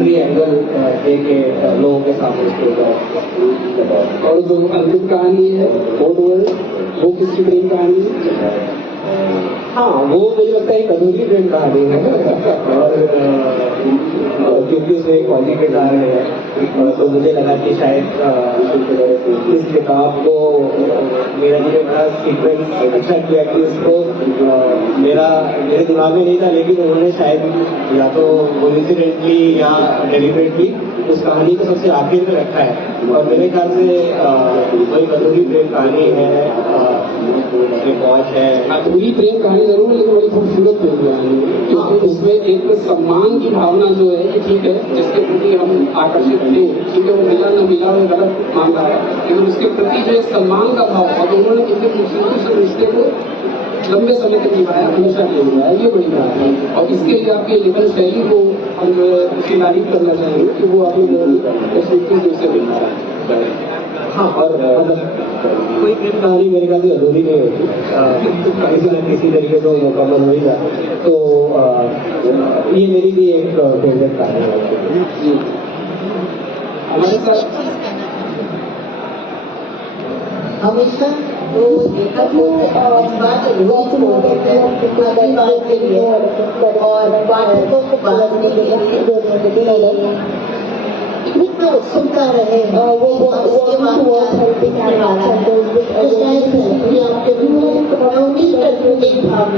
भी एंगल दे के लोगों के सामने इसको। और जो अंतिम कहानी है वो किसकी प्रेम कहानी है? हाँ, वो मुझे लगता है एक अधूरी प्रेम कहानी है और क्योंकि उसमें एक कॉलेज किरदार है तो मुझे लगा कि शायद इस किताब को मेरा जी ने बड़ा सीक्वेंस अच्छा किया कि उसको मेरे दिमाग में नहीं था, लेकिन उन्होंने शायद या तो कोइंसिडेंटली या डेलिबरेटली उस कहानी को सबसे आखिर में रखा है और मेरे ख्याल से वही अधूरी प्रेम कहानी है। बहुत है अधूरी प्रेम कहानी जरूर, लेकिन बड़ी खूबसूरत प्रेम कहानी है क्योंकि उसमें एक सम्मान की भावना जो है कि ठीक है जिसके प्रति हम आकर्षित थे, ठीक है वो मिला न मिला वो गलत मामला है, लेकिन उसके प्रति जो एक सम्मान का भाव और उन्होंने कितने खूबसूरती से रिश्ते को लंबे समय तक निभाया, हमेशा नहीं निभाया, ये बड़ी बात है। और इसके लिए आपकी लेखन शैली को हम उसकी तारीफ करना चाहेंगे कि वो आपने खूबसूरती से मिल रहा है। हाँ, और कोई प्रेम कहानी मेरे ख्याल से अधूरी नहीं होती, किसी तरीके से मुकम्मल हो ही जाता, तो ये मेरी भी एक फेवरेट कहानी है। हमारे साथ हमेशा वो लेखक बात के लिए और पाठकों को बांधने के लिए इतना उत्सुकता रहे वो उसके बाद उम्मीद करती हूँ एक भाव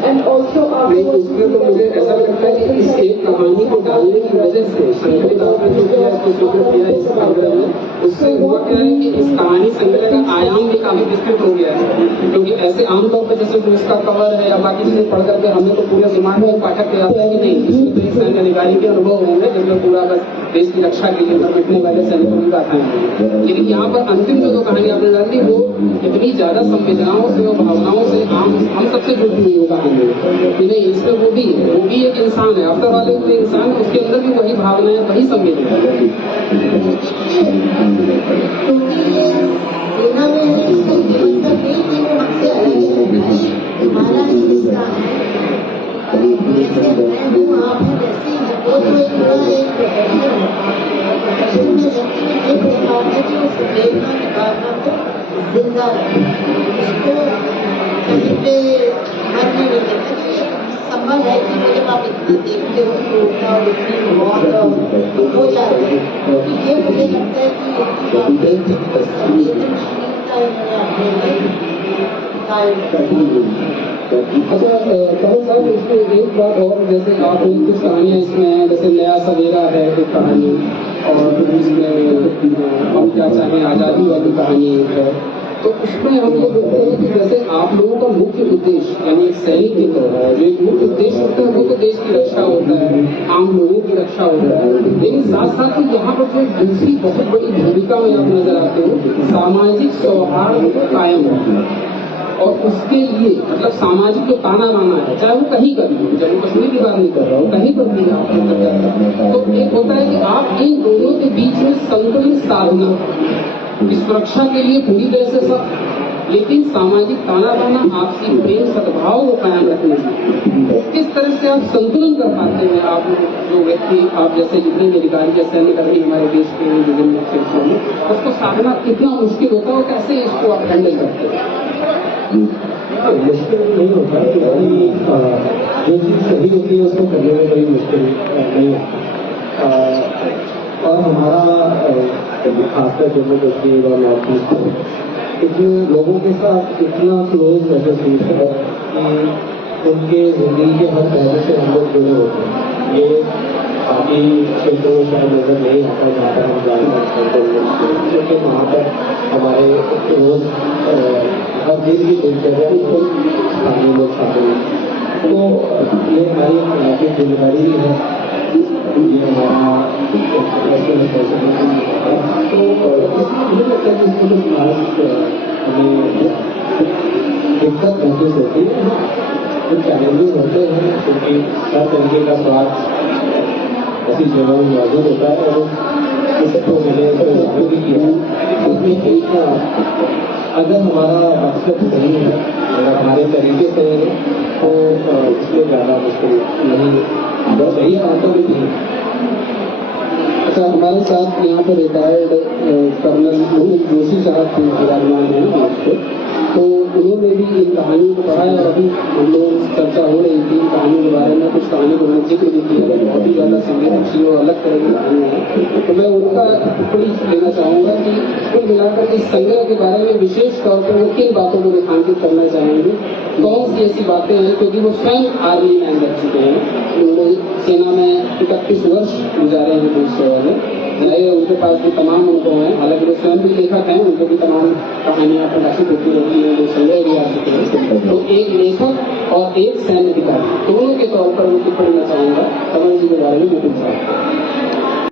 एंड ऑल्सो उसमें तो मुझे ऐसा लगता है कि इस एक कहानी को डालने की वजह से संकलित आपने जो किया इसको स्वीकृत किया इस संग्रह में, उससे हुआ क्या है कि इस कहानी संग्रह का आयाम भी काफी विस्तृत हो गया है। क्योंकि ऐसे आमतौर पर जैसे जो इसका कवर है या बाकी चीजें पढ़ करके हमने तो पूरे दिमाग में पाठक के आता है कि नहीं इसमें तो एक सैन्य अधिकारी के अनुभव होंगे जिसमें पूरा बस देश की रक्षा के लिए मिटने वाले सैनिकों की गाथाएं हैं, लेकिन यहाँ पर अंतिम जो कहानी आपने डाल दी वो इतनी ज्यादा संवेदनाओं से और भावनाओं से हम सबसे जुड़ी हुई वो कहानी है कि नहीं इसमें वो भी एक इंसान है, आफ्टर वाले कोई इंसान उसके अंदर भी वही भावना है, वही संवेदना हमारा हिस्सा है जैसे मैं हूँ आप हैं वैसे वो तो एक बड़ा एक प्रोफेशन में व्यक्ति में ये प्रभाव है कि उस प्रेरणा की भावना को जिंदा रहे, उसको कहीं पे मरने नहीं देते। संभव है कि जब आप इतना देखते हो तो और इतनी बहुत हो जाते हैं तो ये मुझे लगता है कि संवेदनशीलता अपने अच्छा कमल साहब, इसमें एक बात और, जैसे आप कुछ कहानियाँ इसमें हैं, जैसे नया सवेरा है एक कहानी और इसमें हम क्या चाहें आज़ादी वाली कहानी एक है, तो उसमें हम लोग देखते हैं कि जैसे आप लोगों का मुख्य उद्देश्य यानी एक सैनिक के तौर पर जो एक मुख्य उद्देश्य होता है वो तो देश की रक्षा होता है, आम लोगों की रक्षा होता है, लेकिन साथ साथ ही यहाँ पर जो दूसरी बहुत बड़ी भूमिका में आप नजर आते हो सामाजिक सौहार्द को कायम रखना और उसके लिए मतलब सामाजिक जो ताना बाना है चाहे वो कहीं कर लो, जम्मू कश्मीर की बात नहीं कर रहा हूँ, कहीं पर भी आप कर जाता है, तो एक होता है कि आप इन दोनों के बीच में संतुलन साधना की सुरक्षा के लिए पूरी तरह से सब, लेकिन सामाजिक ताना बाना आपसी प्रेम सद्भाव को कायम रखने से किस तरह से आप संतुलन कर पाते हैं? आप जो व्यक्ति आप जैसे जितने अधिकारी या सैन्यकर्मी हमारे देश के विभिन्न क्षेत्रों में उसको साधना कितना मुश्किल होता है और कैसे इसको आप हैंडल करते हैं? मुश्किल नहीं होता, जो चीज सही होती है उसको करने में कोई मुश्किल नहीं होता। और हमारा खासकर जम्मू कश्मीर और नॉर्थ ईस्ट इतने लोगों के साथ इतना क्लोज महसूस है कि उनके जिंदगी के हर पहलू से हम लोग जुड़े होते हैं। ये बाकी क्षेत्रों में शायद नजर नहीं आता जहाँ पर हम जानते हैं, क्योंकि वहाँ पर हमारे रोज हर दिन की दिनचर्या में स्थानीय लोग शामिल हैं, तो ये हमारी एक जिम्मेदारी भी है, ये हमारा रिस्पॉन्सिबिलिटी है। तो मुझे लगता है कि इसमें तो खास हमें दिक्कत महसूस होती है, कुछ चैलेंजेस होते हैं क्योंकि हर तरीके का स्वाद ऐसी जगह में मौजूद होता है और इसको मैंने लागू भी किया है। उसमें एक अगर हमारा मकसद सही है, अगर हमारे तरीके से है तो इसमें ज़्यादा मुश्किल नहीं बहुत बढ़िया बातों में थी। अच्छा, हमारे साथ यहाँ पर रिटायर्ड कर्नल मोहित जोशी साहब थे, विराजमान हैं मंच पे, तो उन्होंने भी इन कहानियों को पढ़ा है और अभी हम लोग चर्चा हो रही थी इन कहानियों के बारे में, कुछ कहानी को उन्होंने जिक्र भी किया, बहुत ही ज़्यादा संगीत अच्छी और अलग तरह की कहानियाँ हैं। तो मैं उनका टिप्पणी लेना चाहूँगा कि कुल मिलाकर इस संग्रह के बारे में विशेष तौर पर वो किन बातों को रेखांकित करना चाहेंगे, कौन सी ऐसी बातें हैं, क्योंकि वो स्वयं आर्मी मैन रह चुके हैं, उन्होंने सेना में 31 वर्ष गुजारे हैं पुलिस सेवा में, उनके पास भी तमाम अनुभव हैं, हालांकि वो स्वयं भी लेखक हैं, उनको भी तमाम कहानियां प्रकाशित होती रहती हैं, जो संग्रह भी आ चुके हैं। तो एक लेखक और एक सैन्य अधिकारी दोनों के तौर पर मैं टिप्पणी करना चाहूंगा कमल जी के बारे में। बिल्कुल साहब